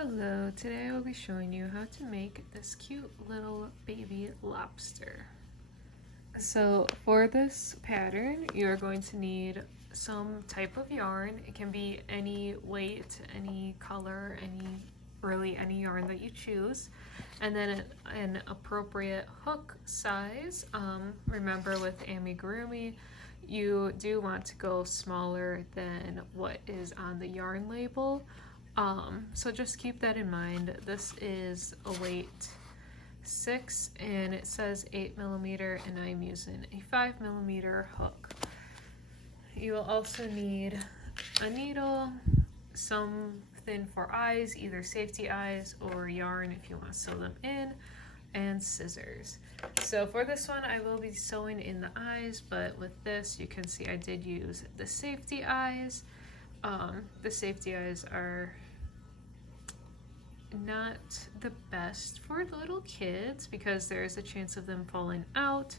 Hello, today I will be showing you how to make this cute little baby lobster. So for this pattern, you're going to need some type of yarn. It can be any weight, any color, any yarn that you choose. And then an appropriate hook size. Remember with amigurumi, you do want to go smaller than what is on the yarn label. So just keep that in mind. This is a weight 6 and it says 8mm and I'm using a 5mm hook. You will also need a needle, something for eyes, either safety eyes or yarn if you want to sew them in, and scissors. So for this one I will be sewing in the eyes, but with this you can see I did use the safety eyes. The safety eyes are not the best for little kids because there is a chance of them falling out,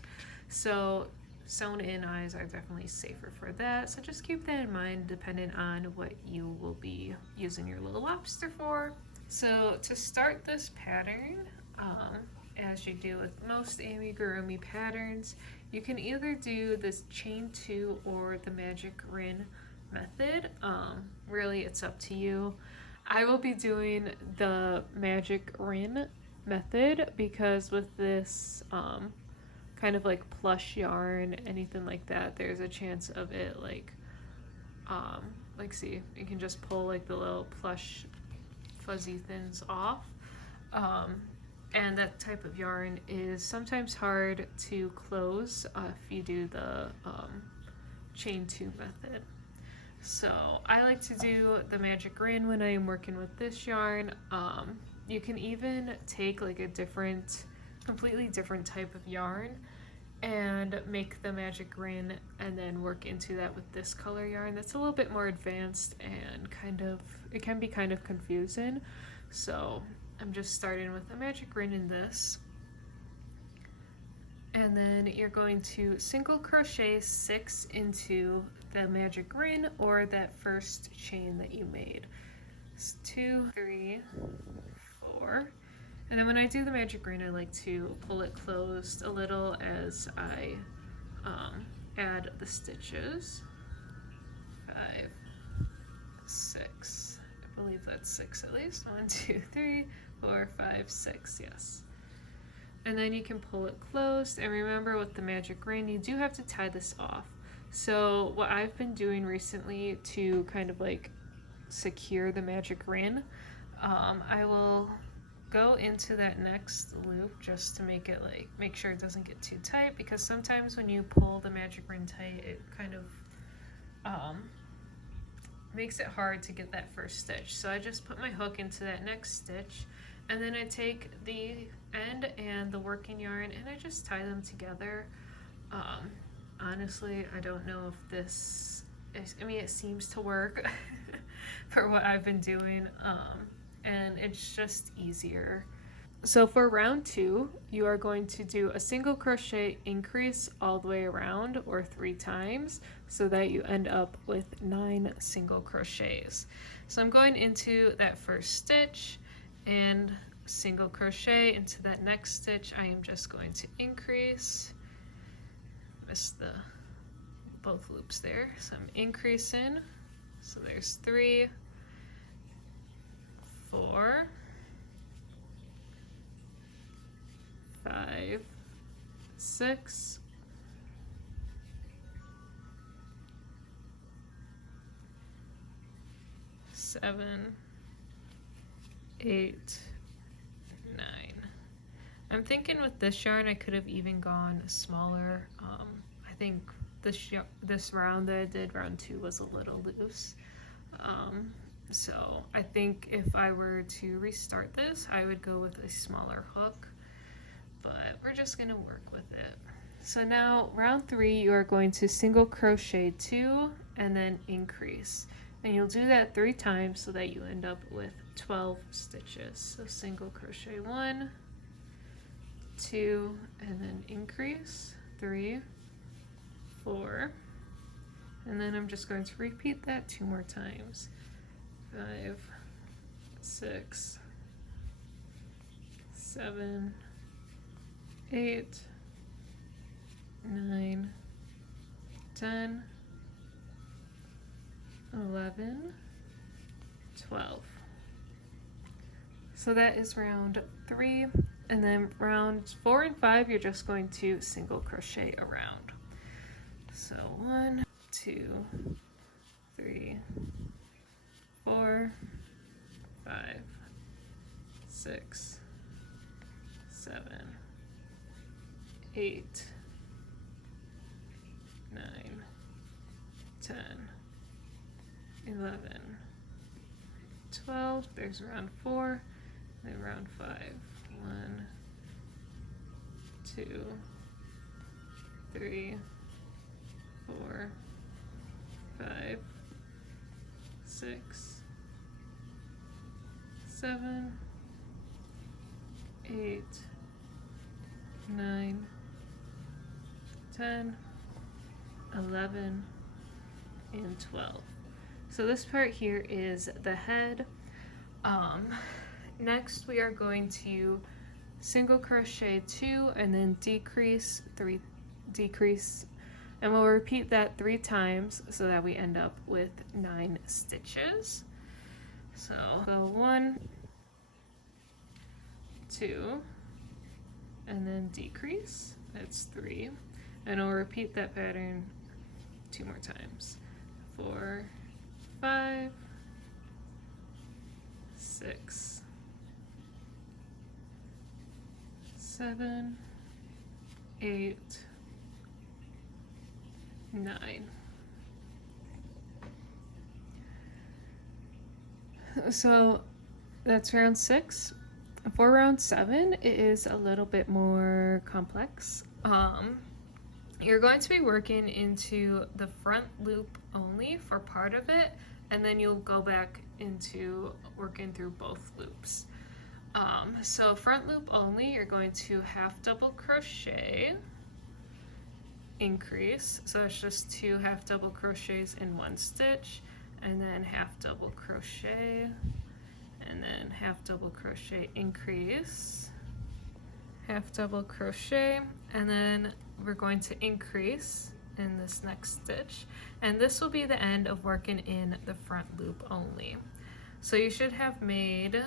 so sewn in eyes are definitely safer for that. So just keep that in mind depending on what you will be using your little lobster for. So to start this pattern, as you do with most amigurumi patterns, you can either do this chain 2 or the magic ring method. Really it's up to you. I will be doing the magic ring method because with this kind of like plush yarn, anything like that, there's a chance of it like see, you can just pull like the little plush fuzzy things off. And that type of yarn is sometimes hard to close if you do the chain 2 method. So I like to do the magic ring when I am working with this yarn. You can even take like a completely different type of yarn and make the magic ring and then work into that with this color yarn. That's a little bit more advanced and it can be kind of confusing. So I'm just starting with the magic ring in this. And then you're going to single crochet 6 into the magic ring or that first chain that you made. It's 2, 3, 4. And then when I do the magic ring, I like to pull it closed a little as I add the stitches. 5, 6. I believe that's 6 at least. 1, 2, 3, 4, 5, 6. Yes. And then you can pull it closed, and remember with the magic ring you do have to tie this off. So what I've been doing recently to kind of like secure the magic ring, I will go into that next loop just to make sure it doesn't get too tight, because sometimes when you pull the magic ring tight it kind of makes it hard to get that first stitch. So I just put my hook into that next stitch, and then I take the end and the working yarn and I just tie them together. Honestly, I don't know if this it seems to work for what I've been doing, and it's just easier. So for round 2, you are going to do a single crochet increase all the way around, or 3 times, so that you end up with 9 single crochets. So I'm going into that first stitch and single crochet into that next stitch. I am just going to increase, missed both loops there, so I'm increasing. So there's 3, 4, 5, 6, 7, 8, 9. I'm thinking with this yarn I could have even gone smaller. I think this round that I did, round 2, was a little loose. So I think if I were to restart this, I would go with a smaller hook, but we're just gonna work with it. So now round 3, you are going to single crochet 2 and then increase. And you'll do that 3 times so that you end up with 12 stitches. So single crochet 1, 2, and then increase 3, 4, and then I'm just going to repeat that 2 more times. 5, 6, 7, 8, 9, 10, 11, 12. So that is round 3, and then rounds 4 and 5 you're just going to single crochet around. So 1, 2, 3, 4, 5, 6, 7, 8, 9, 10, 11, 12. There's round 4, then round 5. 1, 2, 3, 4, 5, 6, 7, 8, 9, 10, 11, and 12. So this part here is the head. Next we are going to single crochet 2 and then decrease 3, decrease, and we'll repeat that 3 times so that we end up with 9 stitches. So go 1, 2, and then decrease, that's 3, and we'll repeat that pattern 2 more times. 4, 5, 6, 7, 8, 9. So that's round 6. For round 7, it is a little bit more complex. You're going to be working into the front loop only for part of it, and then you'll go back into working through both loops. So front loop only, you're going to half double crochet, increase, so it's just 2 half double crochets in 1 stitch, and then half double crochet, and then half double crochet, increase, half double crochet, and then we're going to increase in this next stitch, and this will be the end of working in the front loop only. So you should have made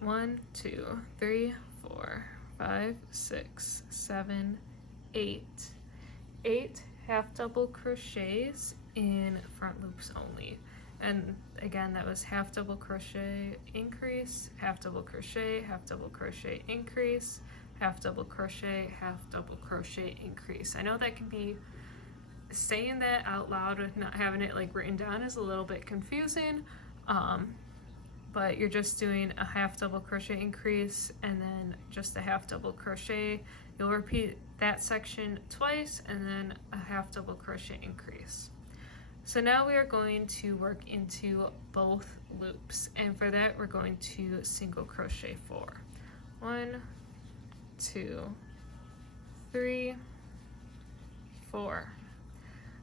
1, 2, 3, 4, 5, 6, 7, 8. 8 half double crochets in front loops only. And again, that was half double crochet, increase, half double crochet, half double crochet, increase, half double crochet, half double crochet, increase. I know that can be, saying that out loud with not having it like written down is a little bit confusing, but you're just doing a half double crochet increase and then just a half double crochet. You'll repeat that section twice and then a half double crochet increase. So now we are going to work into both loops, and for that we're going to single crochet 4. 1, 2, 3, 4.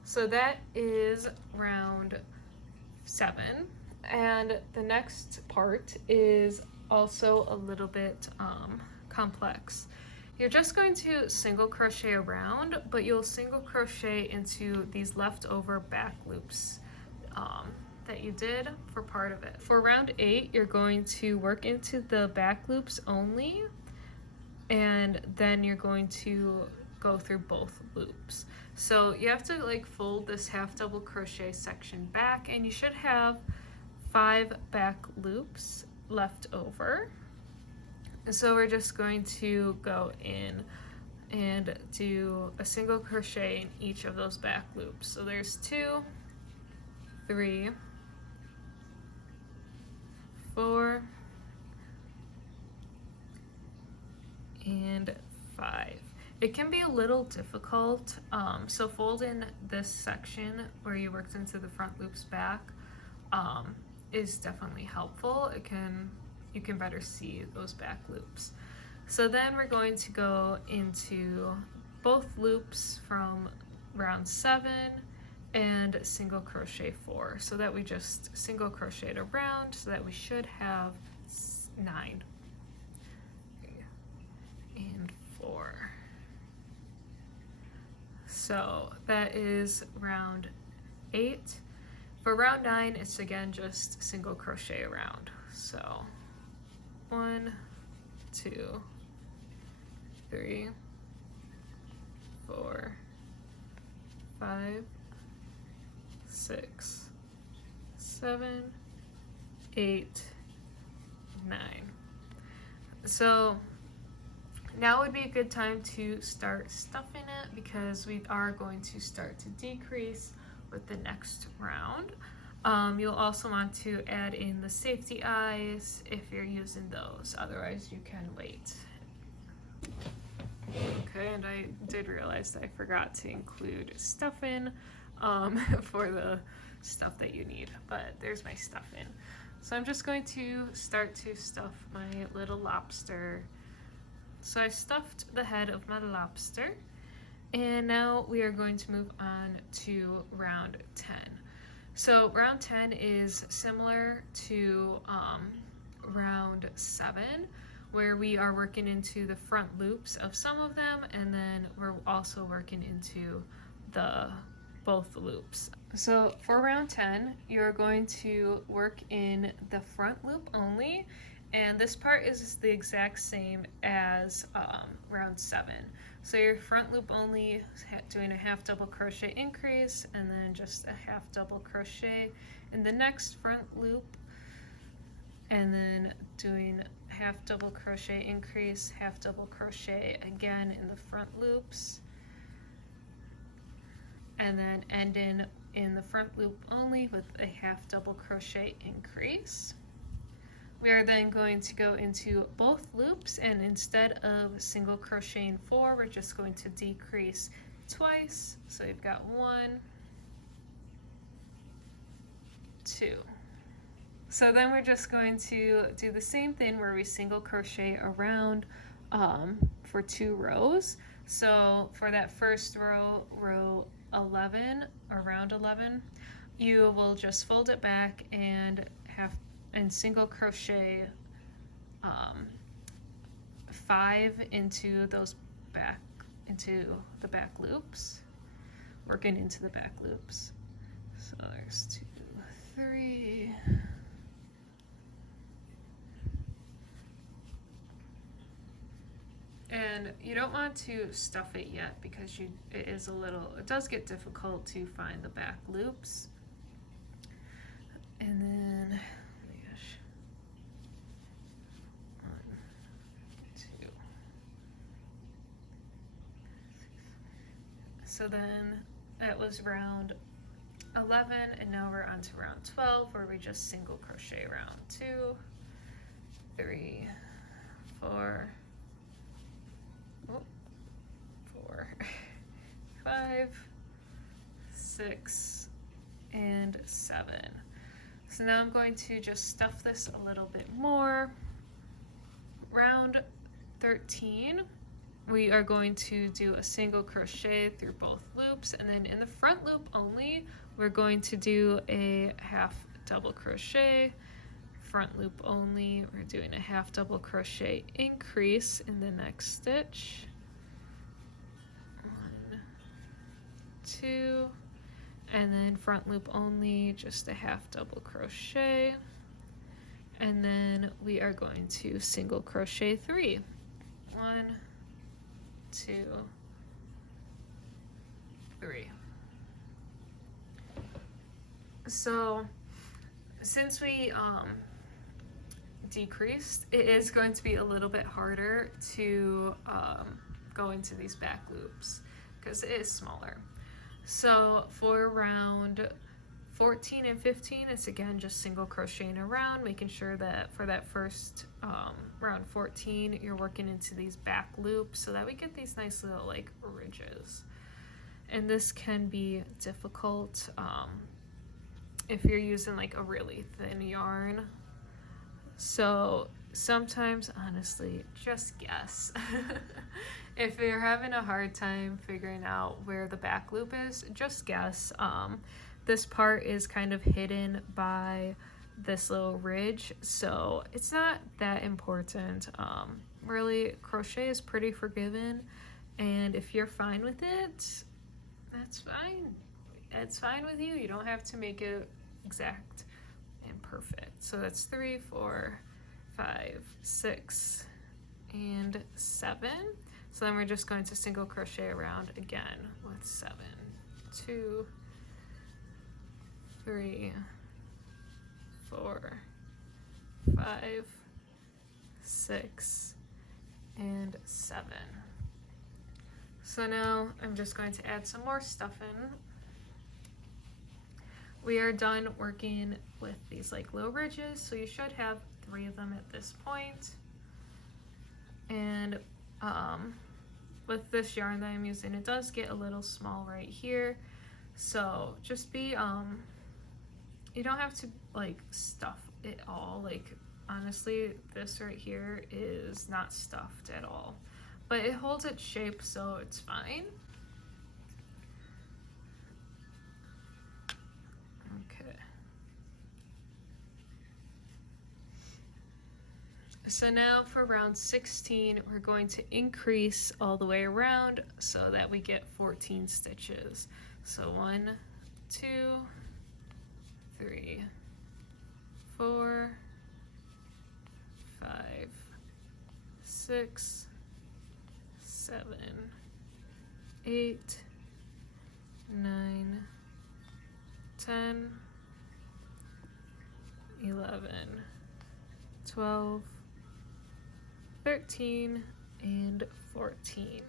So that is round 7, and the next part is also a little bit complex. You're just going to single crochet around, but you'll single crochet into these leftover back loops that you did for part of it. For round 8, you're going to work into the back loops only, and then you're going to go through both loops. So you have to like fold this half double crochet section back, and you should have 5 back loops left over. So we're just going to go in and do a single crochet in each of those back loops. So there's 2, 3, 4, and 5. It can be a little difficult, so fold in this section where you worked into the front loops back is definitely helpful. You can better see those back loops. So then we're going to go into both loops from round 7 and single crochet 4, so that we just single crocheted around, so that we should have 9 and 4. So that is round 8. For round 9, it's again just single crochet around. So 1, 2, 3, 4, 5, 6, 7, 8, 9. So now would be a good time to start stuffing it, because we are going to start to decrease with the next round. You'll also want to add in the safety eyes if you're using those, otherwise you can wait. Okay, and I did realize that I forgot to include stuffing for the stuff that you need, but there's my stuffing. So I'm just going to start to stuff my little lobster. So I stuffed the head of my lobster, and now we are going to move on to round 10. So round 10 is similar to round 7, where we are working into the front loops of some of them, and then we're also working into both loops. So for round 10, you're going to work in the front loop only, and this part is the exact same as round 7. So your front loop only, doing a half double crochet increase, and then just a half double crochet in the next front loop, and then doing half double crochet increase, half double crochet again in the front loops, and then ending in the front loop only with a half double crochet increase. We are then going to go into both loops, and instead of single crocheting 4, we're just going to decrease twice. So you've got 1, 2. So then we're just going to do the same thing where we single crochet around for 2 rows. So for that first row, row 11 or round 11, you will just fold it back and single crochet 5 into the back loops, working into the back loops. So there's 2, 3. And you don't want to stuff it yet, because it does get difficult to find the back loops. And then 1, 2. So then that was round 11, and now we're on to round 12, where we just single crochet around 2, 3, 4, 4, 5, 6, and 7. So now I'm going to just stuff this a little bit more. Round 13, we are going to do a single crochet through both loops, and then in the front loop only, we're going to do a half double crochet. Front loop only, we're doing a half double crochet increase in the next stitch. 1, 2, and then front loop only, just a half double crochet, and then we are going to single crochet 3. 1, 2, 3. So since we decreased, it is going to be a little bit harder to go into these back loops because it is smaller. So for round 14 and 15, it's again just single crocheting around, making sure that for that first round 14, you're working into these back loops so that we get these nice little like ridges. And this can be difficult if you're using like a really thin yarn. So sometimes, honestly, just guess. If you're having a hard time figuring out where the back loop is, just guess. This part is kind of hidden by this little ridge, so it's not that important. Really, crochet is pretty forgiving, and if you're fine with it, that's fine. It's fine with you. You don't have to make it exact and perfect. So that's 3, 4, 5, 6, and 7. So then we're just going to single crochet around again with 7, 2, 3, 4, 5, 6, and 7. So now I'm just going to add some more stuff in. We are done working with these like little ridges, so you should have 3 of them at this point. And with this yarn that I'm using, it does get a little small right here, so just be you don't have to like stuff it all. Like honestly, this right here is not stuffed at all, but it holds its shape, so it's fine. Okay. So now for round 16, we're going to increase all the way around so that we get 14 stitches. So 1, 2, 3, 4, 5, 6, 7, 8, 9, 10, 11, 12, 13, and 14.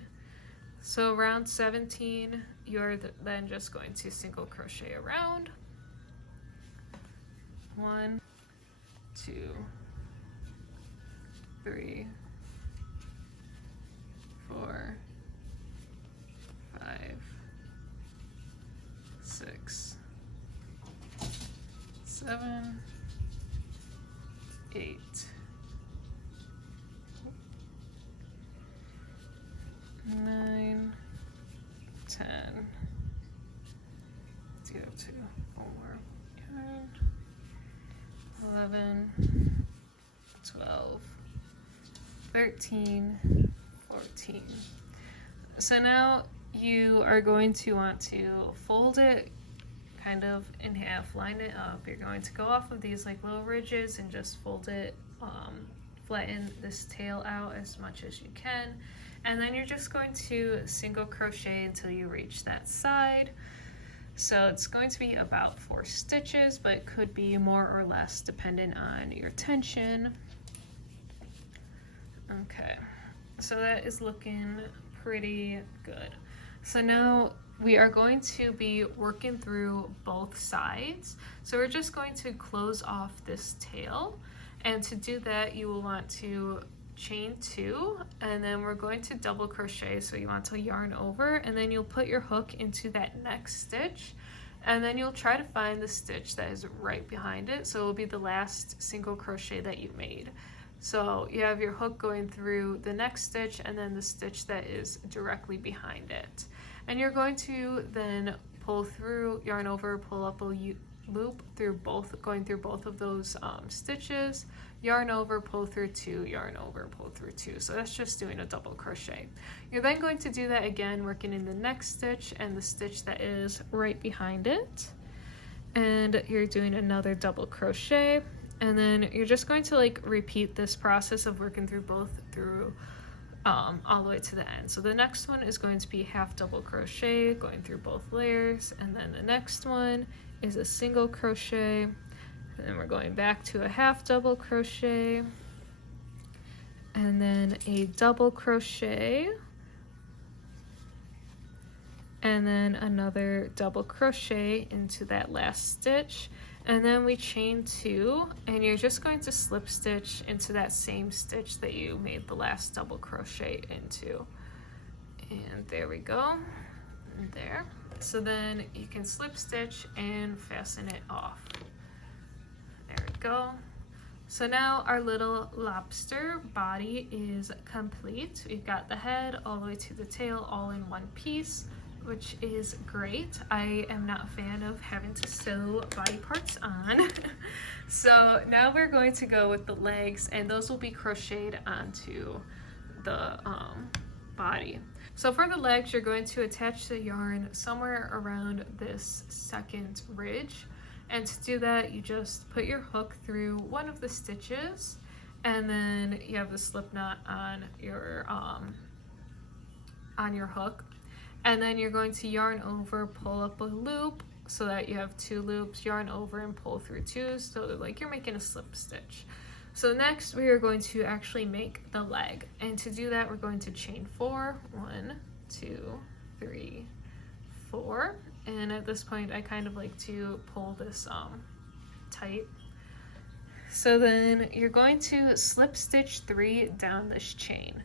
So round 17, you're then just going to single crochet around. 1, 2, 3, 4, 5, 6, 7, 8, 9, 10. Let's go to one more. 11, 12, 13, 14. So now you are going to want to fold it kind of in half, line it up. You're going to go off of these like little ridges and just fold it, flatten this tail out as much as you can. And then you're just going to single crochet until you reach that side. So it's going to be about 4 stitches, but it could be more or less dependent on your tension. Okay, so that is looking pretty good. So now we are going to be working through both sides. So we're just going to close off this tail. And to do that, you will want to chain 2, and then we're going to double crochet. So you want to yarn over, and then you'll put your hook into that next stitch, and then you'll try to find the stitch that is right behind it. So it will be the last single crochet that you made. So you have your hook going through the next stitch and then the stitch that is directly behind it. And you're going to then pull through, yarn over, pull up a loop through both, going through both of those stitches, yarn over, pull through 2, yarn over, pull through 2. So that's just doing a double crochet. You're then going to do that again, working in the next stitch and the stitch that is right behind it. And you're doing another double crochet. And then you're just going to like repeat this process of working through both through all the way to the end. So the next one is going to be half double crochet, going through both layers, and then the next one is a single crochet, and then we're going back to a half double crochet, and then a double crochet, and then another double crochet into that last stitch, and then we chain 2, and you're just going to slip stitch into that same stitch that you made the last double crochet into. And there we go, and there. So then you can slip stitch and fasten it off. There we go. So now our little lobster body is complete. We've got the head all the way to the tail all in one piece, which is great. I am not a fan of having to sew body parts on. So now we're going to go with the legs, and those will be crocheted onto the body. So for the legs, you're going to attach the yarn somewhere around this second ridge. And to do that, you just put your hook through one of the stitches, and then you have the slip knot on your hook. And then you're going to yarn over, pull up a loop so that you have 2 loops, yarn over and pull through 2, so like you're making a slip stitch. So next we are going to actually make the leg, and to do that we're going to chain 4, 1, 2, 3, 4. And at this point I kind of like to pull this tight. So then you're going to slip stitch 3 down this chain.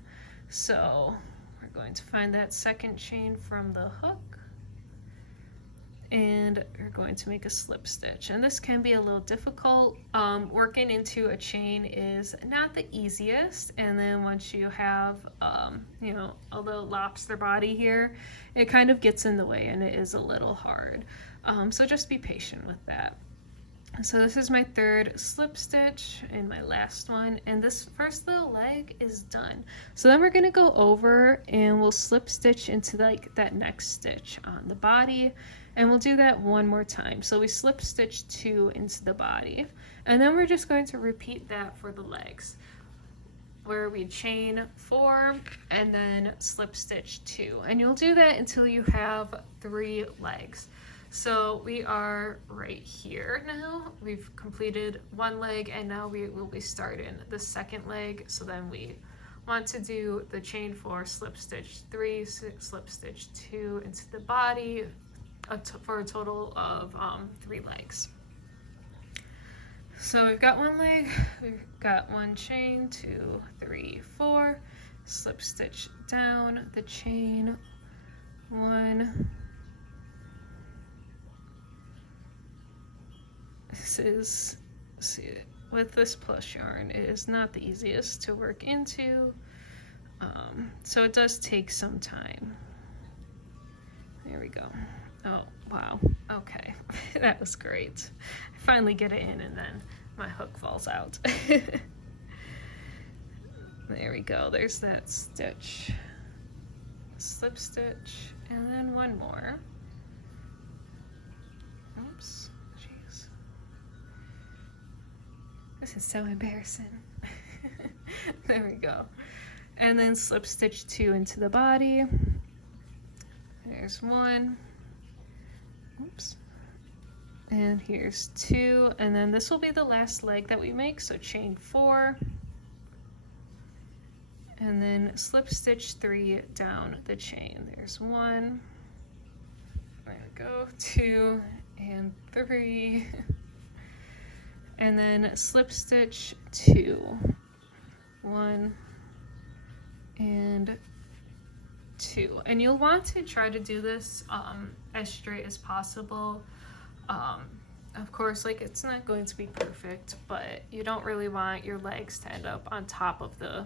So we're going to find that second chain from the hook, and you're going to make a slip stitch. And this can be a little difficult. Working into a chain is not the easiest, and then once you have you know, a little lobster body here, it kind of gets in the way and it is a little hard. So just be patient with that. So this is my 3rd slip stitch and my last one, and this first little leg is done. So then we're going to go over and we'll slip stitch into like that next stitch on the body, and we'll do that one more time. So we slip stitch 2 into the body, and then we're just going to repeat that for the legs, where we chain 4 and then slip stitch 2, and you'll do that until you have 3 legs. So we are right here now. We've completed 1 leg, and now we will be starting the second leg. So then we want to do the chain 4, slip stitch 3, slip stitch 2 into the body for a total of 3 legs. So we've got 1 leg, we've got 1 chain, 2, 3, 4, slip stitch down the chain, 1. This is, see, with this plus yarn, it is not the easiest to work into, so it does take some time. There we go. Oh, wow. Okay, that was great. I finally get it in, and then my hook falls out. There we go. There's that stitch. Slip stitch, and then 1 more. Oops. Jeez. This is so embarrassing. There we go. And then slip stitch 2 into the body. There's 1. Oops. And here's 2, and then this will be the last leg that we make, so chain 4, and then slip stitch 3 down the chain. There's 1, there we go, 2, and 3, and then slip stitch 2, 1, and 2. And you'll want to try to do this as straight as possible. Of course, like, it's not going to be perfect, but you don't really want your legs to end up on top of the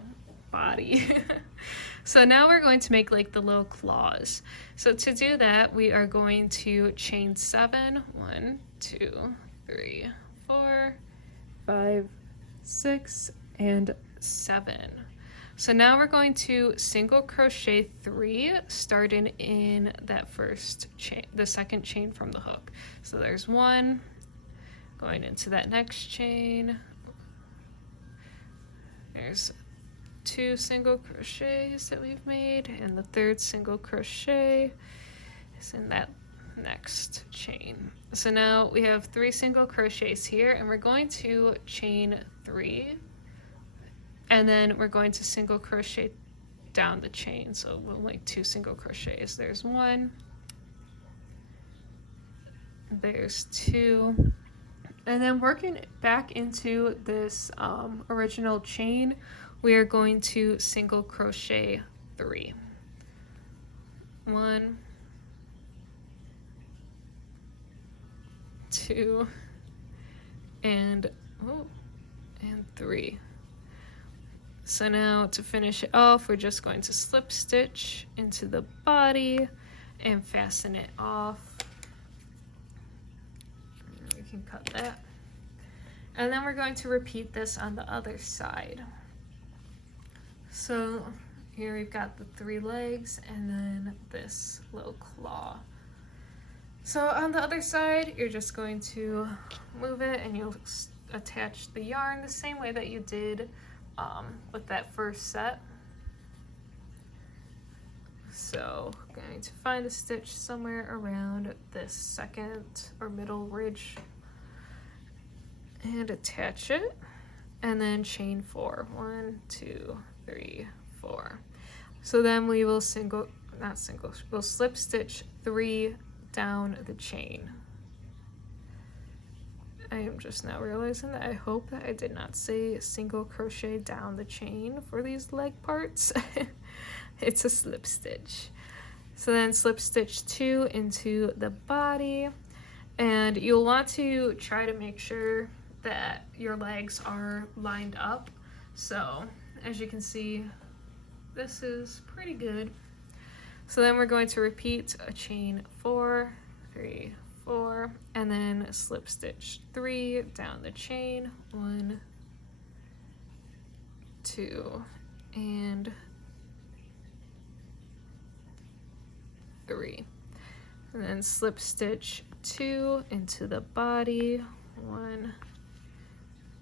body. So now we're going to make like the little claws. So to do that, we are going to chain 7, 1, 2, 3, 4, 5, 6, and 7. So now we're going to single crochet 3, starting in that first chain, the second chain from the hook. So there's 1, going into that next chain. There's 2 single crochets that we've made, and the 3rd single crochet is in that next chain. So now we have 3 single crochets here, and we're going to chain 3. And then we're going to single crochet down the chain. So we'll make 2 single crochets. There's 1, there's 2. And then working back into this original chain, we are going to single crochet 3. 1, 2, and and 3. So now to finish it off, we're just going to slip stitch into the body and fasten it off. We can cut that. And then we're going to repeat this on the other side. So here we've got the 3 legs and then this little claw. So on the other side, you're just going to move it and you'll attach the yarn the same way that you did with that first set. So I'm going to find a stitch somewhere around this second or middle ridge and attach it, and then chain 4. 1, 2, 3, 4. So then we will we'll slip stitch 3 down the chain. I am just now realizing that I hope that I did not say single crochet down the chain for these leg parts. It's a slip stitch. So then slip stitch 2 into the body, and you'll want to try to make sure that your legs are lined up. So as you can see, this is pretty good. So then we're going to repeat a chain 4, 3, 4, and then slip stitch 3 down the chain. 1, 2, and 3. And then slip stitch 2 into the body. 1,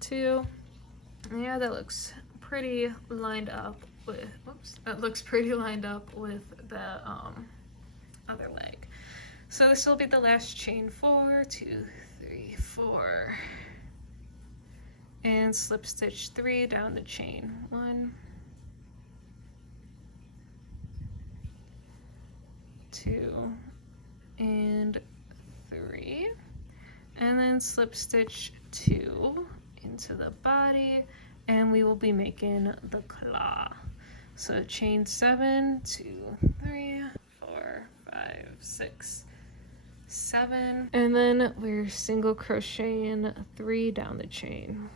2. Yeah, that looks pretty lined up with, that looks pretty lined up with the other leg. So this will be the last chain. 4, 2, 3, 4, and slip stitch 3 down the chain. 1, 2, and 3, and then slip stitch 2 into the body, and we will be making the claw. So chain 7, 2, 3, 4, 5, 6, 7, and then we're single crocheting 3 down the chain.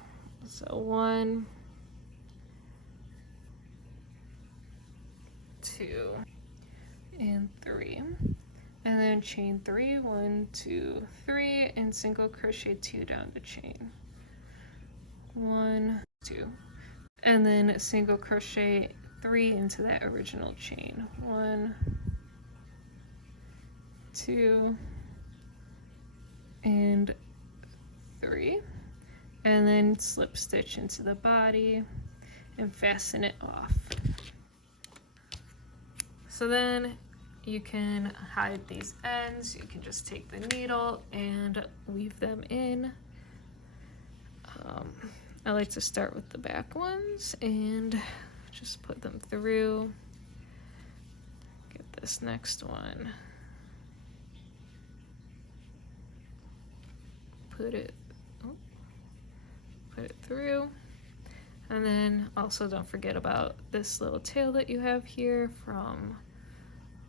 So 1, 2, and 3, and then chain 3, 1, 2, 3, and single crochet 2 down the chain. 1, 2, and then single crochet 3 into that original chain. 1, 2, and 3, and then slip stitch into the body and fasten it off. So then you can hide these ends. You can just take the needle and weave them in. I like to start with the back ones and just put them through. Get this next one. Put it through. And then also don't forget about this little tail that you have here from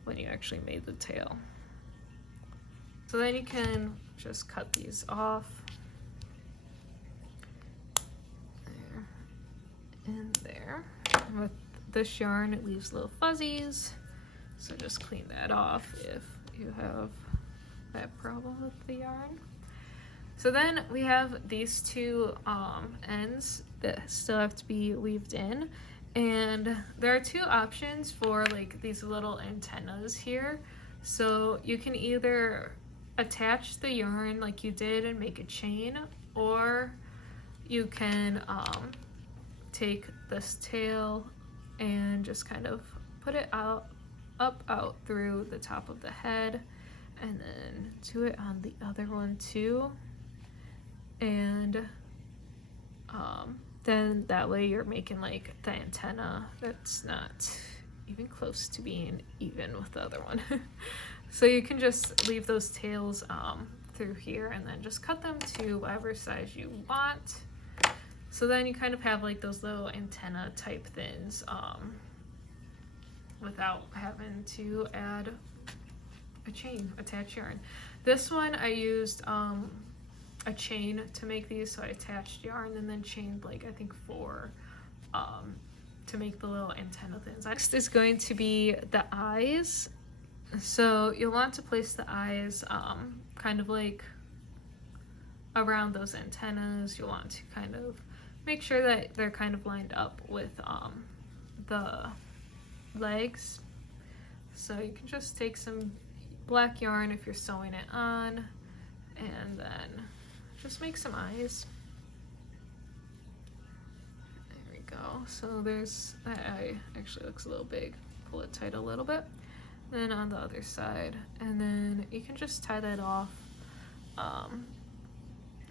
when you actually made the tail. So then you can just cut these off. There and there. And with this yarn, it leaves little fuzzies. So just clean that off if you have that problem with the yarn. So then we have these 2 ends that still have to be weaved in, and there are 2 options for like these little antennas here. So you can either attach the yarn like you did and make a chain, or you can take this tail and just kind of put it out through the top of the head, and then do it on the other one too. And then that way you're making like the antenna that's not even close to being even with the other one. So you can just leave those tails through here and then just cut them to whatever size you want. So then you kind of have like those little antenna type things without having to add a chain, attach yarn. This one I used a chain to make these, so I attached yarn and then chained like I think 4 to make the little antenna things. Next is going to be the eyes. So you'll want to place the eyes kind of like around those antennas. You'll want to kind of make sure that they're kind of lined up with the legs. So you can just take some black yarn if you're sewing it on, and then just make some eyes. There we go. So there's that eye. Actually looks a little big. Pull it tight a little bit. Then on the other side, and then you can just tie that off.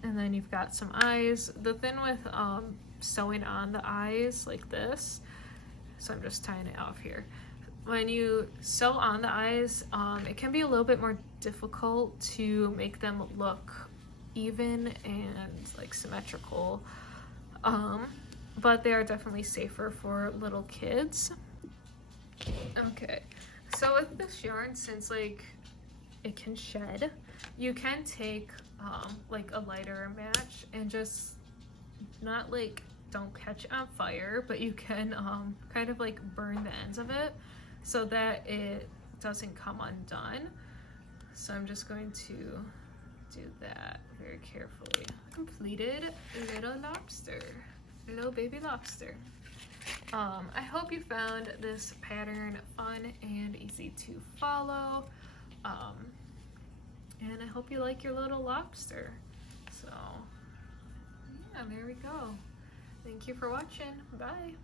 And then you've got some eyes. The thing with sewing on the eyes like this, so I'm just tying it off here. When you sew on the eyes, it can be a little bit more difficult to make them look even and like symmetrical, but they are definitely safer for little kids. Okay, so with this yarn, since like it can shed, you can take like a lighter match and just not like, don't catch it on fire, but you can kind of like burn the ends of it so that it doesn't come undone. So I'm just going to do that very carefully. Completed little lobster, little baby lobster. I hope you found this pattern fun and easy to follow. And I hope you like your little lobster. So yeah, there we go. Thank you for watching. Bye.